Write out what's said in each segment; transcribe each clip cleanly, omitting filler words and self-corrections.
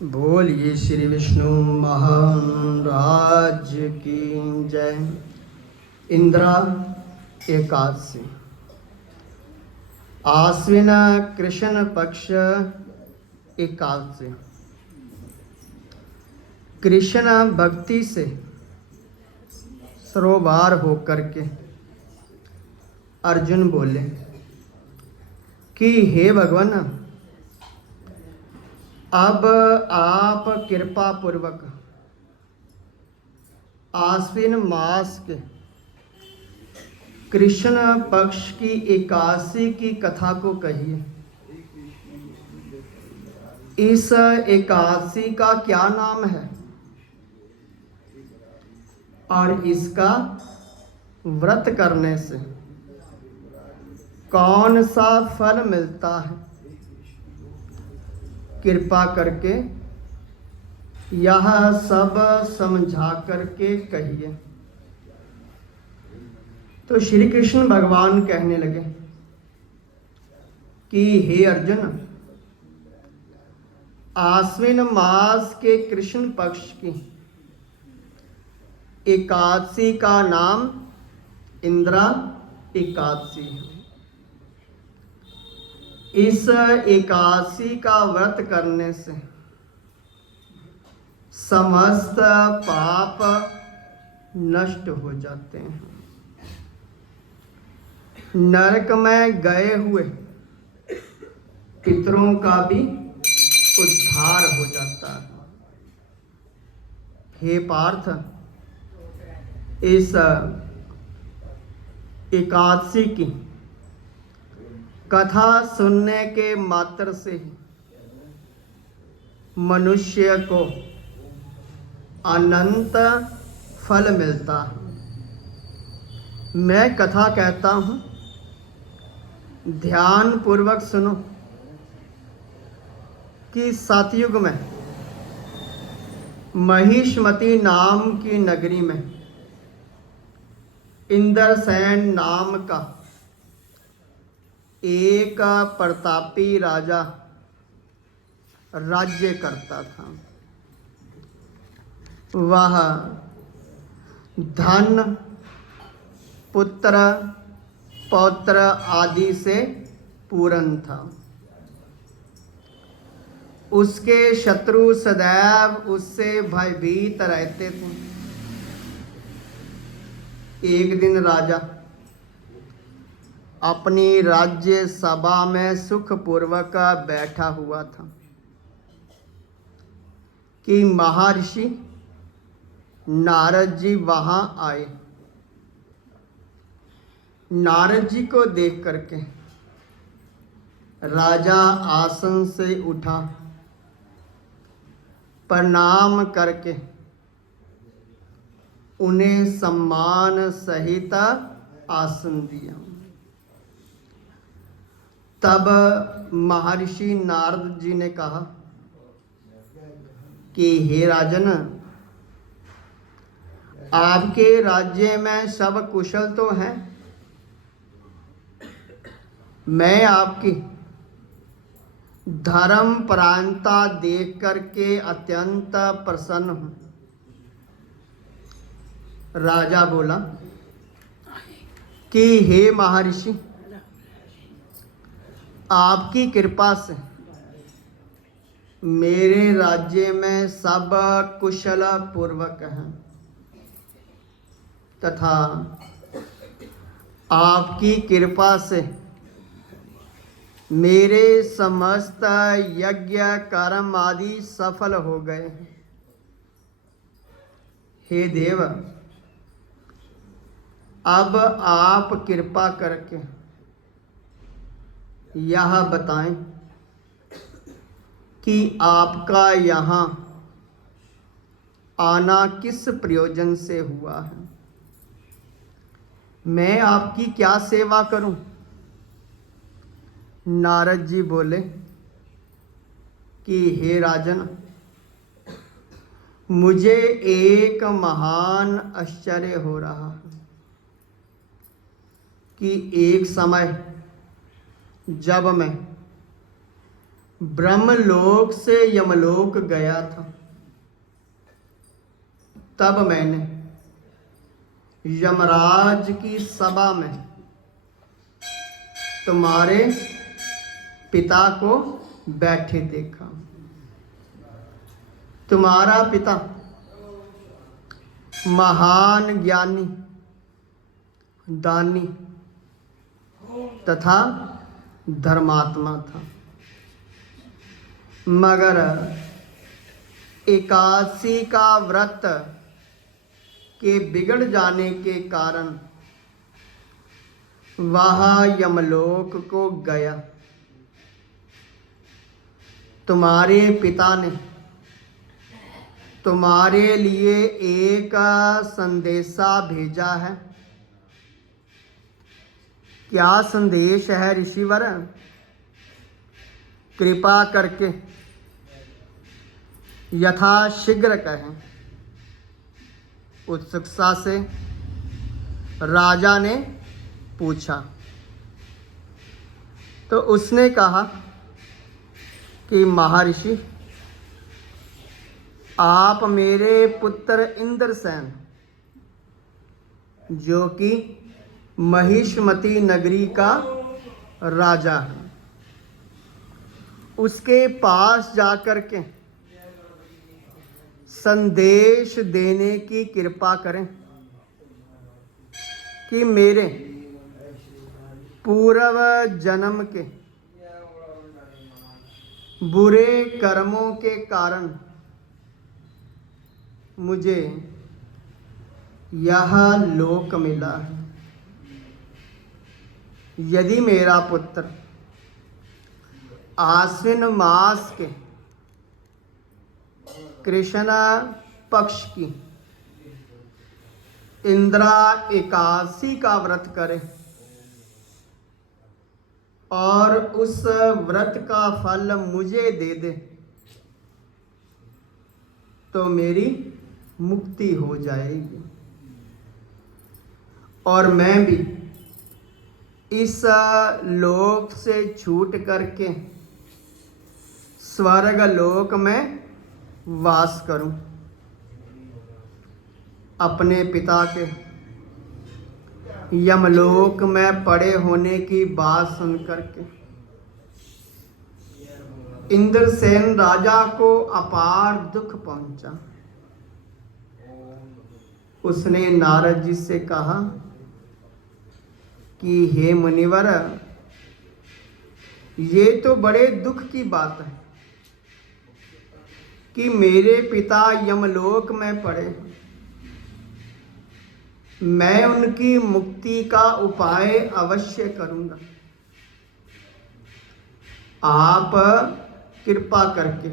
बोलिए श्री विष्णु महाराज की जय। इंद्रा एकादशी, आश्विन कृष्ण पक्ष एकादशी। कृष्ण भक्ति से सरोबार होकर के अर्जुन बोले कि हे भगवान, अब आप कृपा पूर्वक आश्विन मास के कृष्ण पक्ष की एकादशी की कथा को कहिए। इस एकादशी का क्या नाम है और इसका व्रत करने से कौन सा फल मिलता है, कृपा करके यह सब समझा करके कहिए। तो श्री कृष्ण भगवान कहने लगे कि हे अर्जुन, आश्विन मास के कृष्ण पक्ष की एकादशी का नाम इंद्रा एकादशी है। इस एकादशी का व्रत करने से समस्त पाप नष्ट हो जाते हैं। नरक में गए हुए पितरों का भी उद्धार हो जाता है। हे पार्थ, इस एकादशी की कथा सुनने के मात्र से ही मनुष्य को अनंत फल मिलता है। मैं कथा कहता हूँ, ध्यान पूर्वक सुनो कि सतयुग में महिष्मती नाम की नगरी में इंद्रसेन नाम का एक प्रतापी राजा राज्य करता था। वह धन, पुत्र, पौत्र आदि से पूर्ण था। उसके शत्रु सदैव उससे भयभीत रहते थे। एक दिन राजा अपनी राज्य सभा में सुखपूर्वक बैठा हुआ था कि महर्षि नारद जी वहां आए। नारद जी को देख करके राजा आसन से उठा, प्रणाम करके उन्हें सम्मान सहित आसन दिया। तब महर्षि नारद जी ने कहा कि हे राजन, आपके राज्य में सब कुशल तो हैं। मैं आपकी धर्म परायणता देख करके अत्यंत प्रसन्न हूँ। राजा बोला कि हे महर्षि, आपकी कृपा से मेरे राज्य में सब कुशल पूर्वक हैं तथा आपकी कृपा से मेरे समस्त यज्ञ कर्म आदि सफल हो गए हैं। हे देव, अब आप कृपा करके यह बताएं कि आपका यहाँ आना किस प्रयोजन से हुआ है। मैं आपकी क्या सेवा करूं? नारद जी बोले कि हे राजन, मुझे एक महान आश्चर्य हो रहा है कि एक समय जब मैं ब्रह्मलोक से यमलोक गया था, तब मैंने यमराज की सभा में तुम्हारे पिता को बैठे देखा। तुम्हारा पिता महान ज्ञानी, दानी तथा धर्मात्मा था, मगर एकादशी का व्रत के बिगड़ जाने के कारण वह यमलोक को गया। तुम्हारे पिता ने तुम्हारे लिए एक संदेशा भेजा है। क्या संदेश है ऋषिवर? कृपा करके यथाशीघ्र कहें। उत्सुकता से राजा ने पूछा। तो उसने कहा कि महर्षि, आप मेरे पुत्र इंद्रसेन, जो कि महिष्मती नगरी का राजा है, उसके पास जाकर के संदेश देने की कृपा करें कि मेरे पूर्व जन्म के बुरे कर्मों के कारण मुझे यह लोक मिला है। यदि मेरा पुत्र आश्विन मास के कृष्ण पक्ष की इंद्रा एकादशी का व्रत करे और उस व्रत का फल मुझे दे दे, तो मेरी मुक्ति हो जाएगी और मैं भी इस लोक से छूट करके स्वर्ग लोक में वास करूं। अपने पिता के यमलोक में पड़े होने की बात सुन करके इंद्रसेन राजा को अपार दुख पहुंचा। उसने नारद जी से कहा कि हे मुनिवर, ये तो बड़े दुख की बात है कि मेरे पिता यमलोक में पड़े। मैं उनकी मुक्ति का उपाय अवश्य करूंगा। आप कृपा करके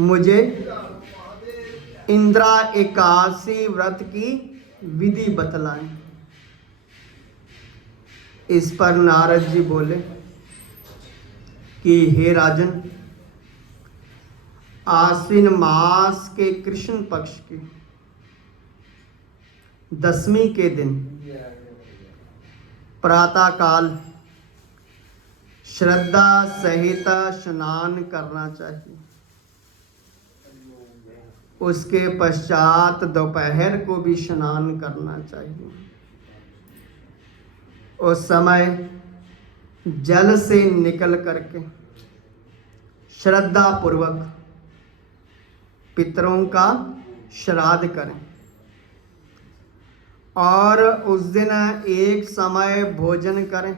मुझे इंद्रा एकादशी व्रत की विधि बतलाएं। इस पर नारद जी बोले कि हे राजन, आश्विन मास के कृष्ण पक्ष की दशमी के दिन प्रातः काल श्रद्धा सहित स्नान करना चाहिए। उसके पश्चात दोपहर को भी स्नान करना चाहिए। उस समय जल से निकल करके श्रद्धा पूर्वक पितरों का श्राद्ध करें और उस दिन एक समय भोजन करें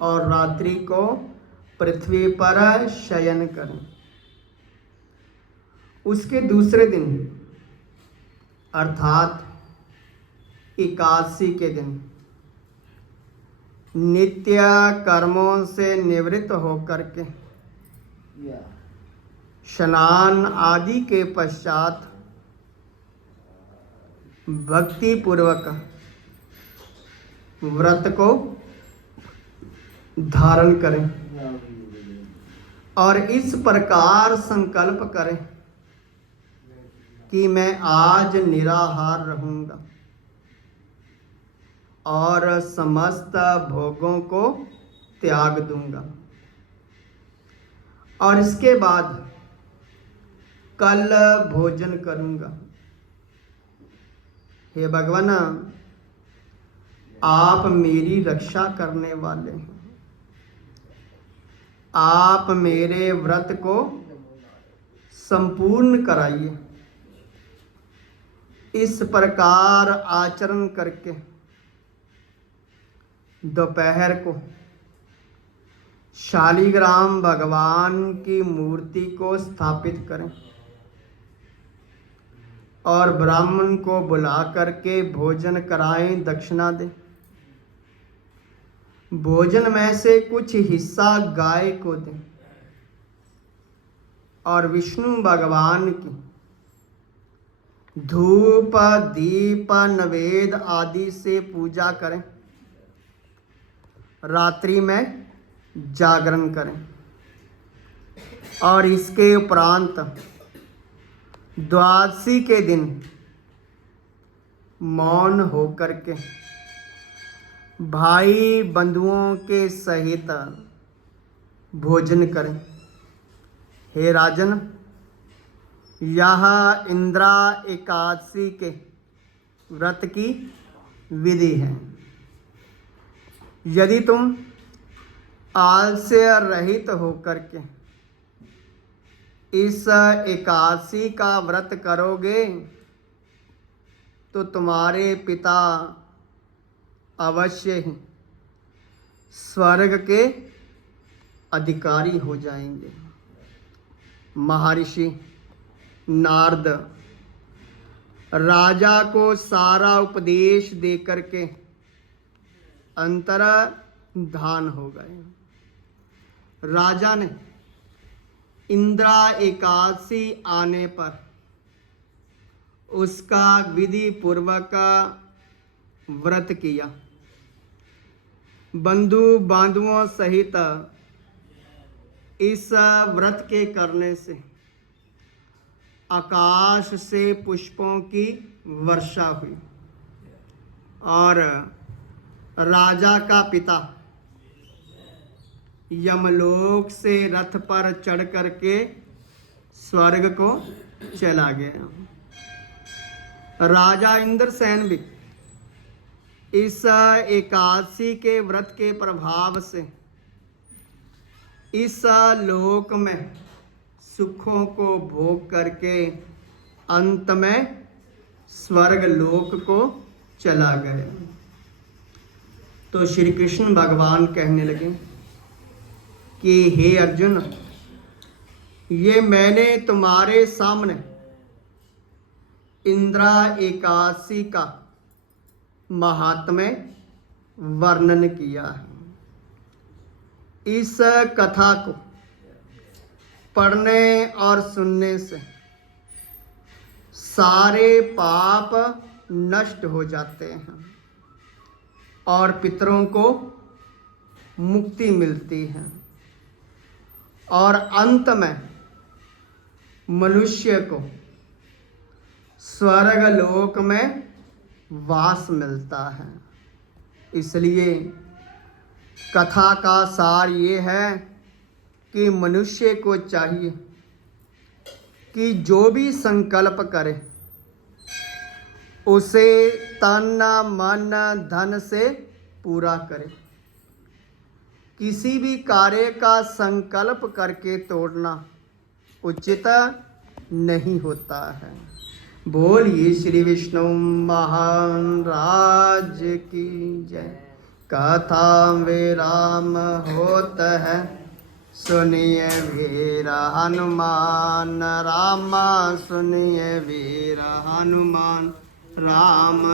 और रात्रि को पृथ्वी पर शयन करें। उसके दूसरे दिन अर्थात एकादशी के दिन नित्य कर्मों से निवृत्त होकर के स्नान आदि के पश्चात भक्ति पूर्वक व्रत को धारण करें और इस प्रकार संकल्प करें कि मैं आज निराहार रहूंगा और समस्त भोगों को त्याग दूंगा और इसके बाद कल भोजन करूंगा। हे भगवान, आप मेरी रक्षा करने वाले हैं। आप मेरे व्रत को संपूर्ण कराइए। इस प्रकार आचरण करके दोपहर को शालिग्राम भगवान की मूर्ति को स्थापित करें और ब्राह्मण को बुला करके भोजन कराएं, दक्षिणा दें। भोजन में से कुछ हिस्सा गाय को दें और विष्णु भगवान की धूप दीप नवेद आदि से पूजा करें। रात्रि में जागरण करें और इसके उपरांत द्वादशी के दिन मौन होकर के भाई बंधुओं के सहित भोजन करें। हे राजन, यह इंद्रा एकादशी के व्रत की विधि है। यदि तुम आलस्य रहित होकर के इस एकादशी का व्रत करोगे तो तुम्हारे पिता अवश्य ही स्वर्ग के अधिकारी हो जाएंगे। महर्षि नारद राजा को सारा उपदेश देकर के अंतर्धान हो गए। राजा ने इंद्रा एकादशी आने पर उसका विधि पूर्वक व्रत किया। बंधु बांधवों सहित इस व्रत के करने से आकाश से पुष्पों की वर्षा हुई और राजा का पिता यमलोक से रथ पर चढ़ करके स्वर्ग को चला गया। राजा इंद्रसेन भी इस एकादशी के व्रत के प्रभाव से इस लोक में सुखों को भोग करके अंत में स्वर्ग लोक को चला गया। तो श्री कृष्ण भगवान कहने लगे कि हे अर्जुन, ये मैंने तुम्हारे सामने इंद्रा एकादशी का महात्म्य वर्णन किया है। इस कथा को पढ़ने और सुनने से सारे पाप नष्ट हो जाते हैं और पितरों को मुक्ति मिलती है और अंत में मनुष्य को स्वर्ग लोक में वास मिलता है। इसलिए कथा का सार ये है कि मनुष्य को चाहिए कि जो भी संकल्प करे उसे तन मन धन से पूरा करे। किसी भी कार्य का संकल्प करके तोड़ना उचित नहीं होता है। बोलिए श्री विष्णु महाराज की जय। कथा विराम होत है, सुनिए वीर हनुमान राम, सुनिए वीर हनुमान राम।